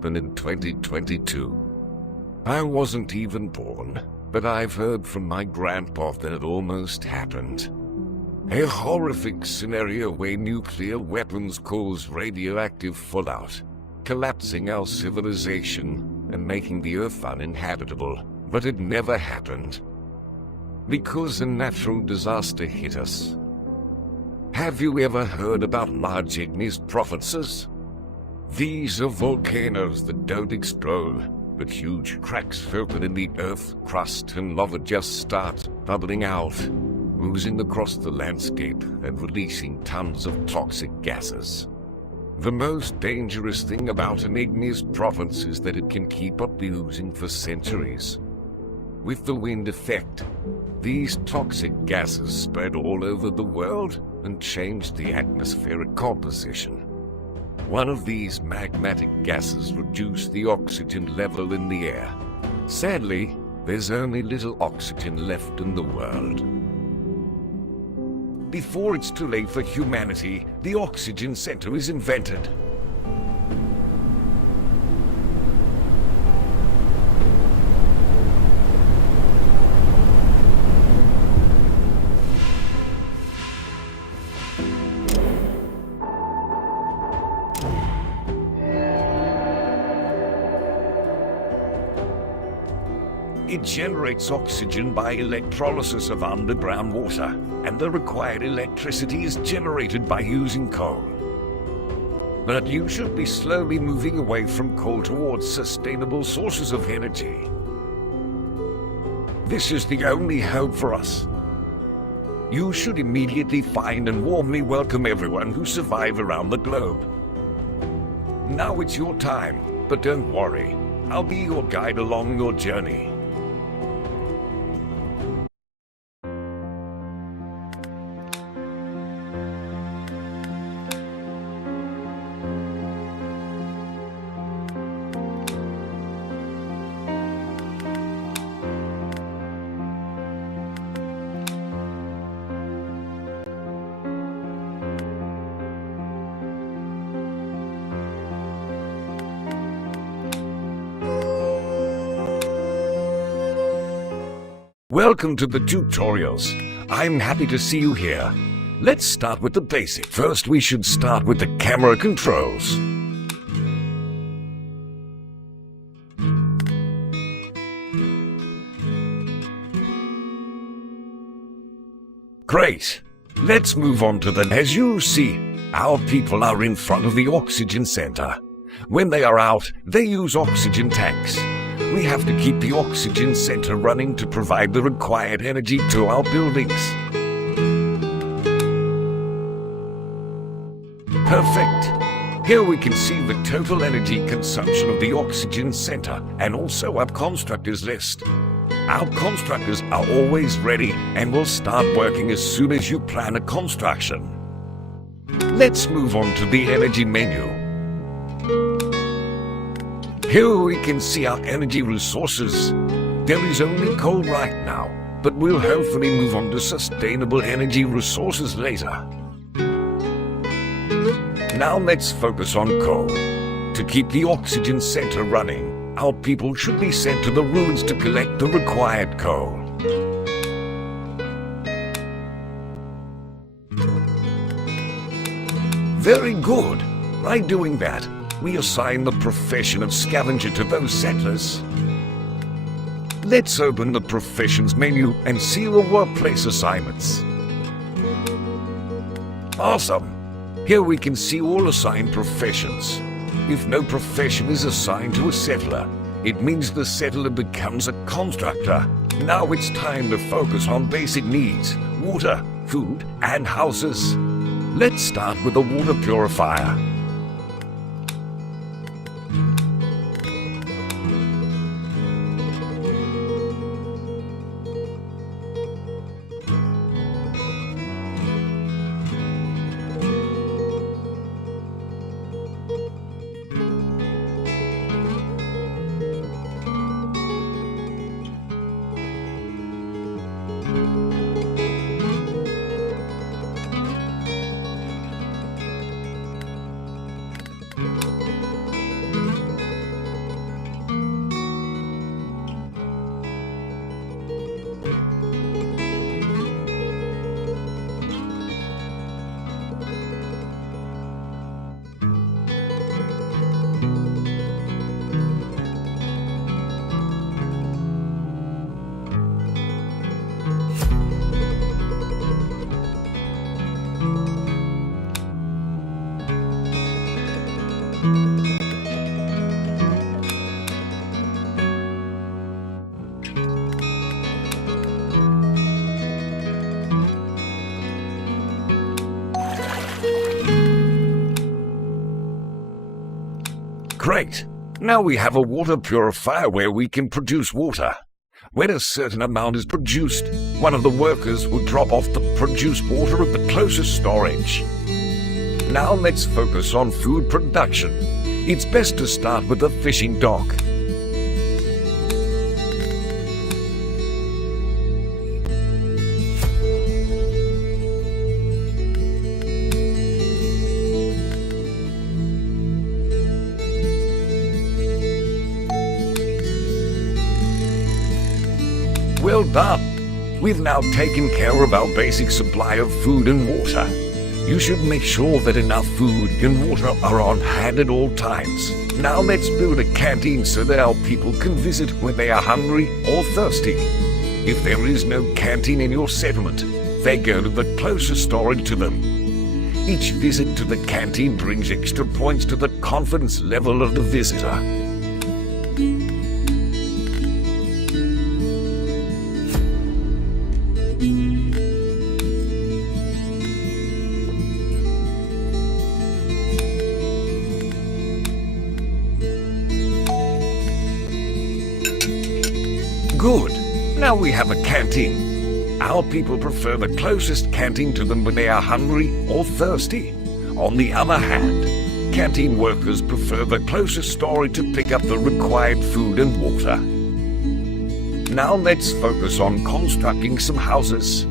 happened in 2022. I wasn't even born, but I've heard from my grandpa that it almost happened. A horrific scenario where nuclear weapons cause radioactive fallout, collapsing our civilization and making the Earth uninhabitable. But it never happened, because a natural disaster hit us. Have you ever heard about large igneous provinces? These are volcanoes that don't explode, but huge cracks filtered in the Earth crust and lava just start bubbling out, oozing across the landscape and releasing tons of toxic gases. The most dangerous thing about an igneous province is that it can keep up the oozing for centuries. With the wind effect, these toxic gases spread all over the world and change the atmospheric composition. One of these magmatic gases reduced the oxygen level in the air. Sadly, there's only little oxygen left in the world. Before it's too late for humanity, the Oxygen Center is invented. It generates oxygen by electrolysis of underground water, and the required electricity is generated by using coal. But you should be slowly moving away from coal towards sustainable sources of energy. This is the only hope for us. You should immediately find and warmly welcome everyone who survived around the globe. Now it's your time, but don't worry. I'll be your guide along your journey. Welcome to the tutorials. I'm happy to see you here. Let's start with the basics. First, we should start with the camera controls. Great. Let's move on to as you see, our people are in front of the Oxygen Center. When they are out, they use oxygen tanks. We have to keep the Oxygen Center running to provide the required energy to our buildings. Perfect. Here we can see the total energy consumption of the Oxygen Center and also our constructors list. Our constructors are always ready and will start working as soon as you plan a construction. Let's move on to the energy menu. Here we can see our energy resources. There is only coal right now, but we'll hopefully move on to sustainable energy resources later. Now let's focus on coal. To keep the Oxygen Center running, our people should be sent to the ruins to collect the required coal. Very good. By doing that, we assign the profession of scavenger to those settlers. Let's open the professions menu and see the workplace assignments. Awesome! Here we can see all assigned professions. If no profession is assigned to a settler, it means the settler becomes a constructor. Now it's time to focus on basic needs: water, food, and houses. Let's start with the water purifier. Great! Now we have a water purifier where we can produce water. When a certain amount is produced, one of the workers will drop off the produced water at the closest storage. Now let's focus on food production. It's best to start with the fishing dock. Well done! We've now taken care of our basic supply of food and water. You should make sure that enough food and water are on hand at all times. Now let's build a canteen so that our people can visit when they are hungry or thirsty. If there is no canteen in your settlement, they go to the closest storage to them. Each visit to the canteen brings extra points to the confidence level of the visitor. Good. Now we have a canteen. Our people prefer the closest canteen to them when they are hungry or thirsty. On the other hand, canteen workers prefer the closest storage to pick up the required food and water. Now let's focus on constructing some houses.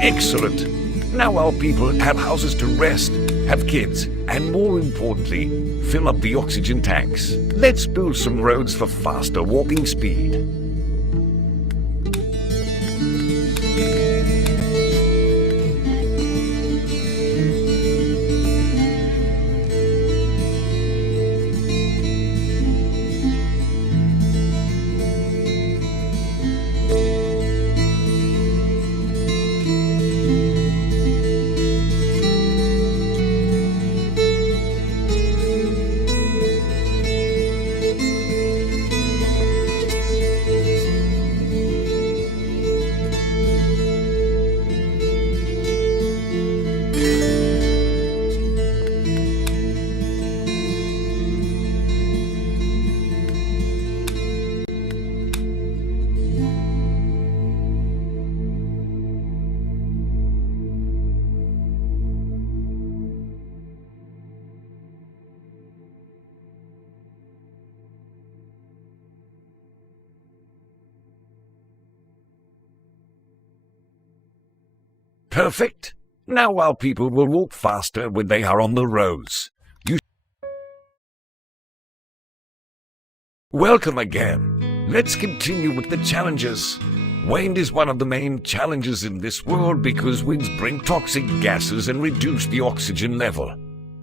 Excellent! Now our people have houses to rest, have kids, and more importantly, fill up the oxygen tanks. Let's build some roads for faster walking speed. Perfect! Now our people will walk faster when they are on the roads. Welcome again. Let's continue with the challenges. Wind is one of the main challenges in this world because winds bring toxic gases and reduce the oxygen level.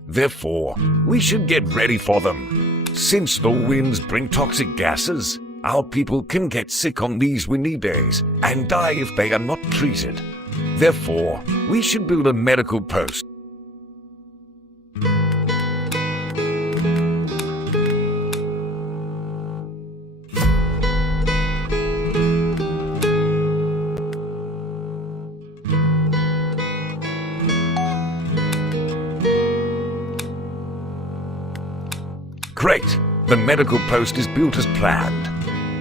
Therefore, we should get ready for them. Since the winds bring toxic gases, our people can get sick on these windy days and die if they are not treated. Therefore, we should build a medical post. Great! The medical post is built as planned.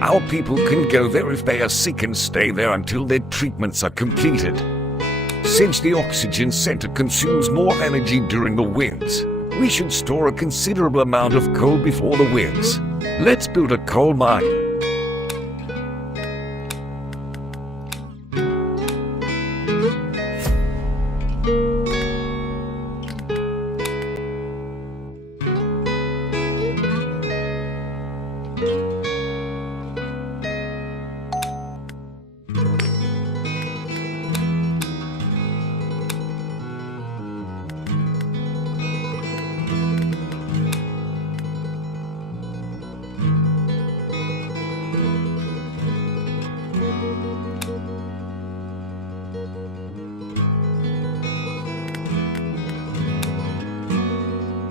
Our people can go there if they are sick and stay there until their treatments are completed. Since the oxygen center consumes more energy during the winds, we should store a considerable amount of coal before the winds. Let's build a coal mine.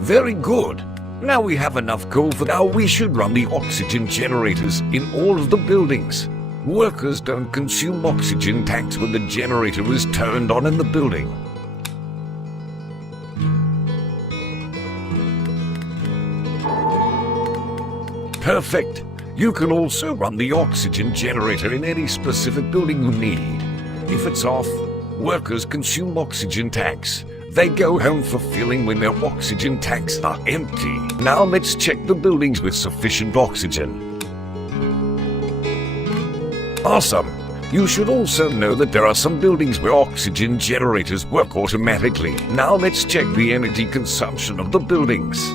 Very good. Now we have enough coal for now. We should run the oxygen generators in all of the buildings. Workers don't consume oxygen tanks when the generator is turned on in the building. Perfect. You can also run the oxygen generator in any specific building you need. If it's off, workers consume oxygen tanks. They go home for filling when their oxygen tanks are empty. Now let's check the buildings with sufficient oxygen. Awesome! You should also know that there are some buildings where oxygen generators work automatically. Now let's check the energy consumption of the buildings.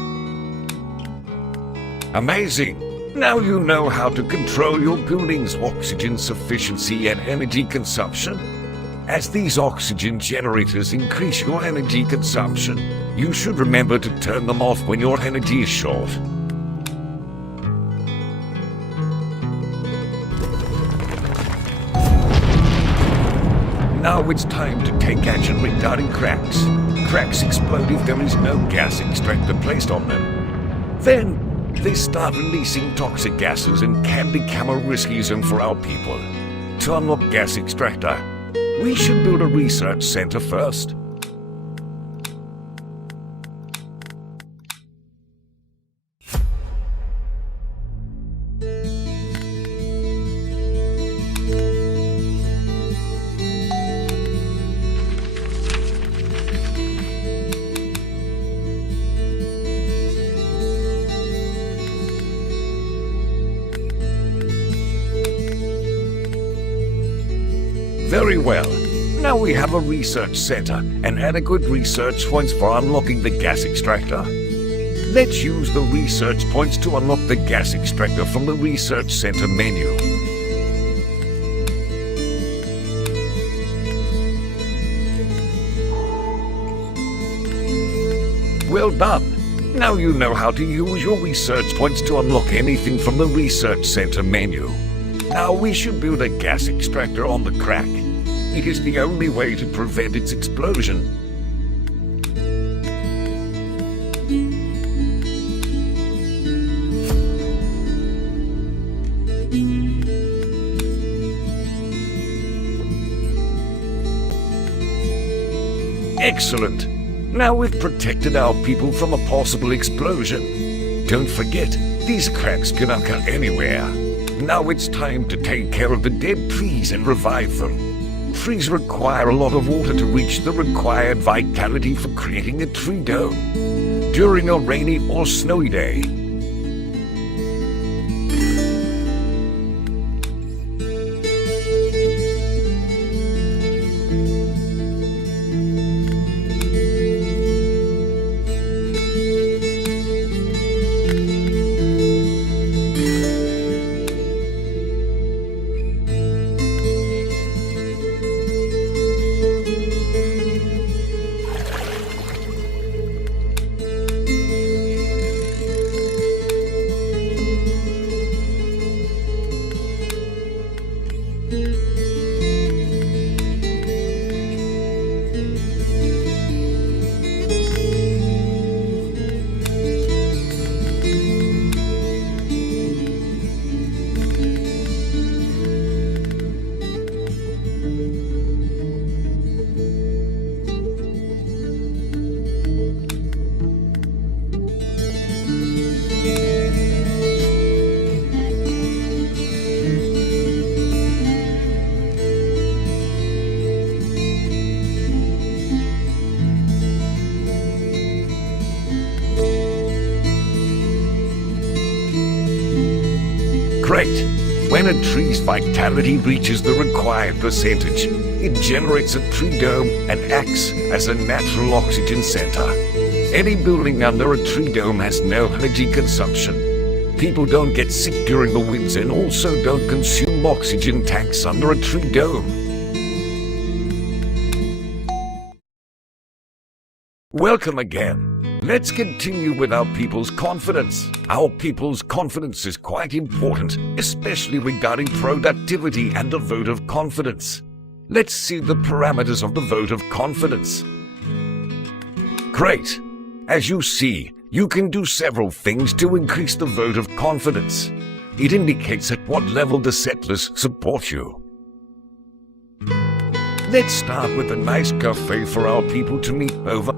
Amazing! Now you know how to control your building's oxygen sufficiency and energy consumption. As these oxygen generators increase your energy consumption, you should remember to turn them off when your energy is short. Now it's time to take action regarding cracks. Cracks explode if there is no gas extractor placed on them. Then, they start releasing toxic gases and can become a risky zone for our people. To unlock gas extractor, we should build a research center first. Very well. Now we have a research center and adequate research points for unlocking the gas extractor. Let's use the research points to unlock the gas extractor from the research center menu. Well done. Now you know how to use your research points to unlock anything from the research center menu. Now we should build a gas extractor on the crack. It is the only way to prevent its explosion. Excellent! Now we've protected our people from a possible explosion. Don't forget, these cracks can occur anywhere. Now it's time to take care of the dead trees and revive them. Trees require a lot of water to reach the required vitality for creating a tree dome during a rainy or snowy day. Great! When a tree's vitality reaches the required percentage, it generates a tree dome and acts as a natural oxygen center. Any building under a tree dome has no energy consumption. People don't get sick during the winds and also don't consume oxygen tanks under a tree dome. Welcome again. Let's continue with our people's confidence. Our people's confidence is quite important, especially regarding productivity and the vote of confidence. Let's see the parameters of the vote of confidence. Great! As you see, You can do several things to increase the vote of confidence. It indicates at what level the settlers support you. Let's start with a nice cafe for our people to meet over.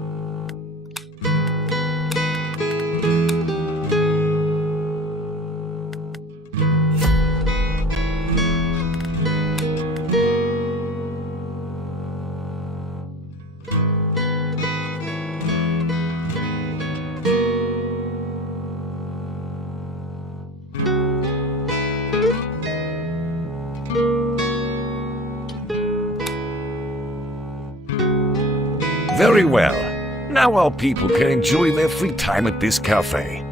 Very well. Now our people can enjoy their free time at this cafe.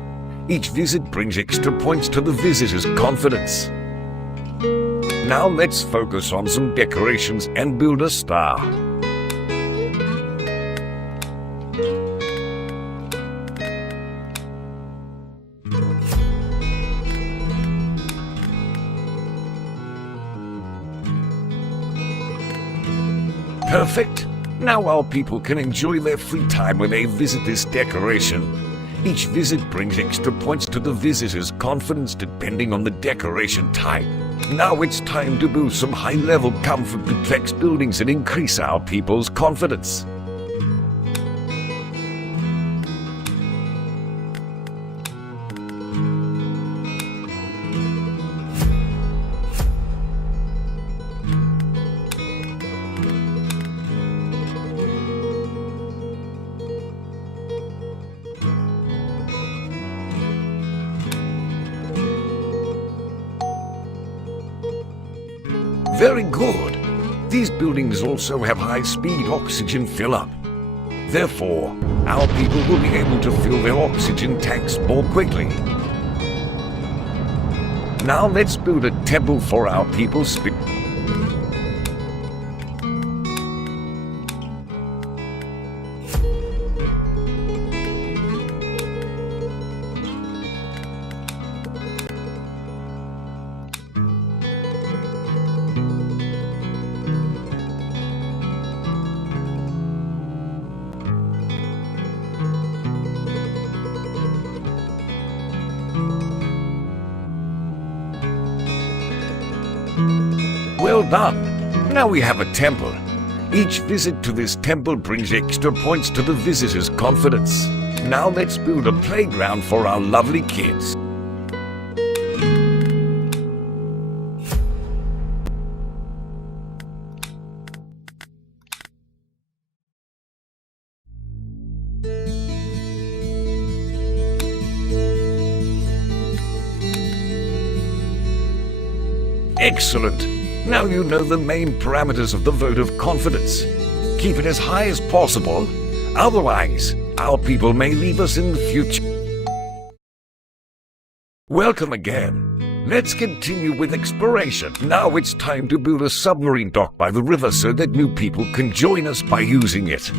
Each visit brings extra points to the visitor's confidence. Now let's focus on some decorations and build a star. Perfect. Now our people can enjoy their free time when they visit this decoration. Each visit brings extra points to the visitor's confidence depending on the decoration type. Now it's time to build some high-level comfort duplex buildings and increase our people's confidence. Very good. These buildings also have high-speed oxygen fill-up. Therefore, our people will be able to fill their oxygen tanks more quickly. Now let's build a temple for our people's spirit. Well done! Now we have a temple. Each visit to this temple brings extra points to the visitor's confidence. Now let's build a playground for our lovely kids. Excellent! Now you know the main parameters of the vote of confidence. Keep it as high as possible, otherwise our people may leave us in the future. Welcome again. Let's continue with exploration. Now it's time to build a submarine dock by the river so that new people can join us by using it.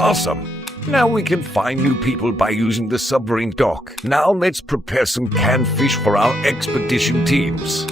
Awesome! Now we can find new people by using the submarine dock. Now let's prepare some canned fish for our expedition teams.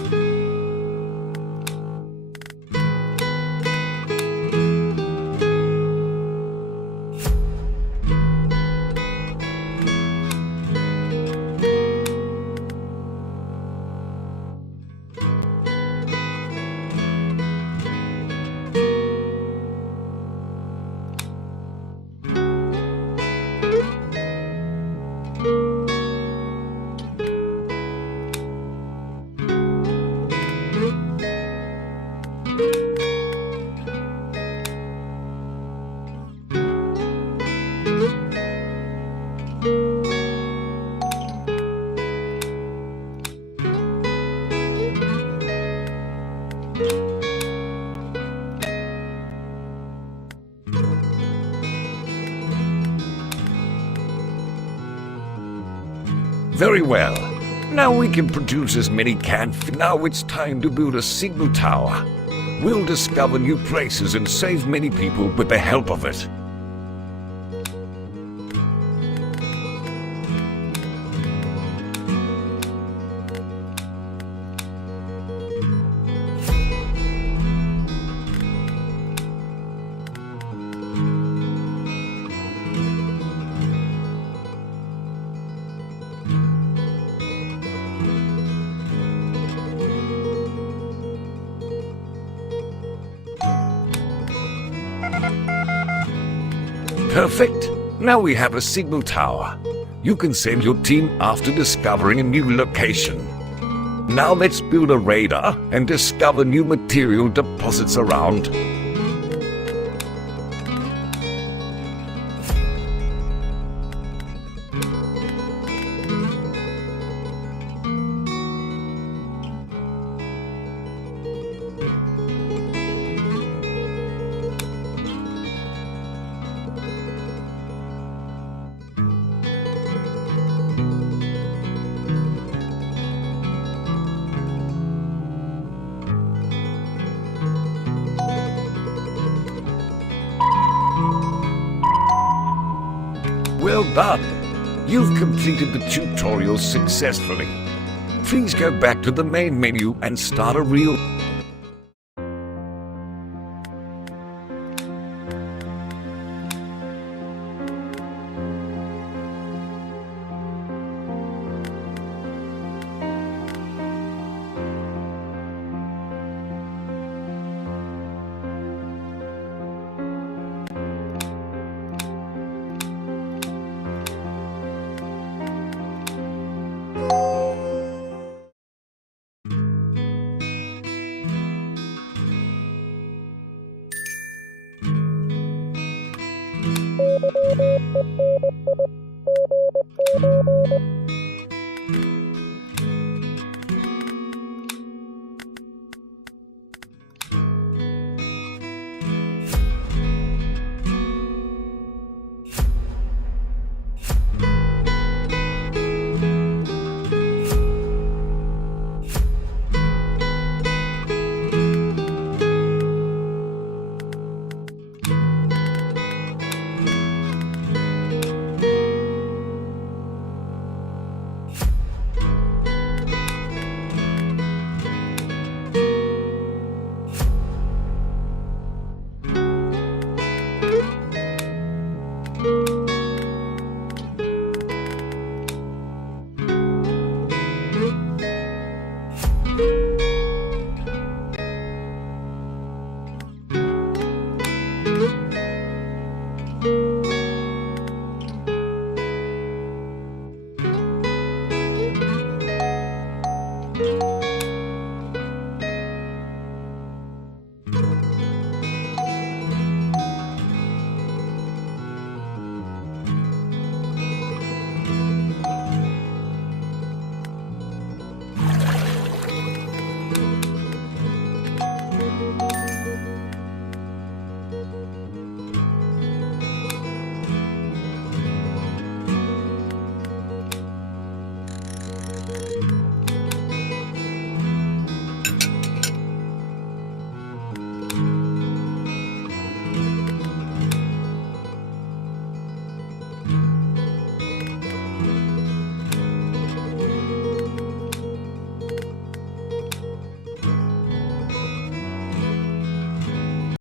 Very well. Now we can produce as many Now it's time to build a signal tower. We'll discover new places and save many people with the help of it. Perfect. Now we have a signal tower. You can send your team after discovering a new location. Now let's build a radar and discover new material deposits around. Well done! You've completed the tutorial successfully. Please go back to the main menu and start a real...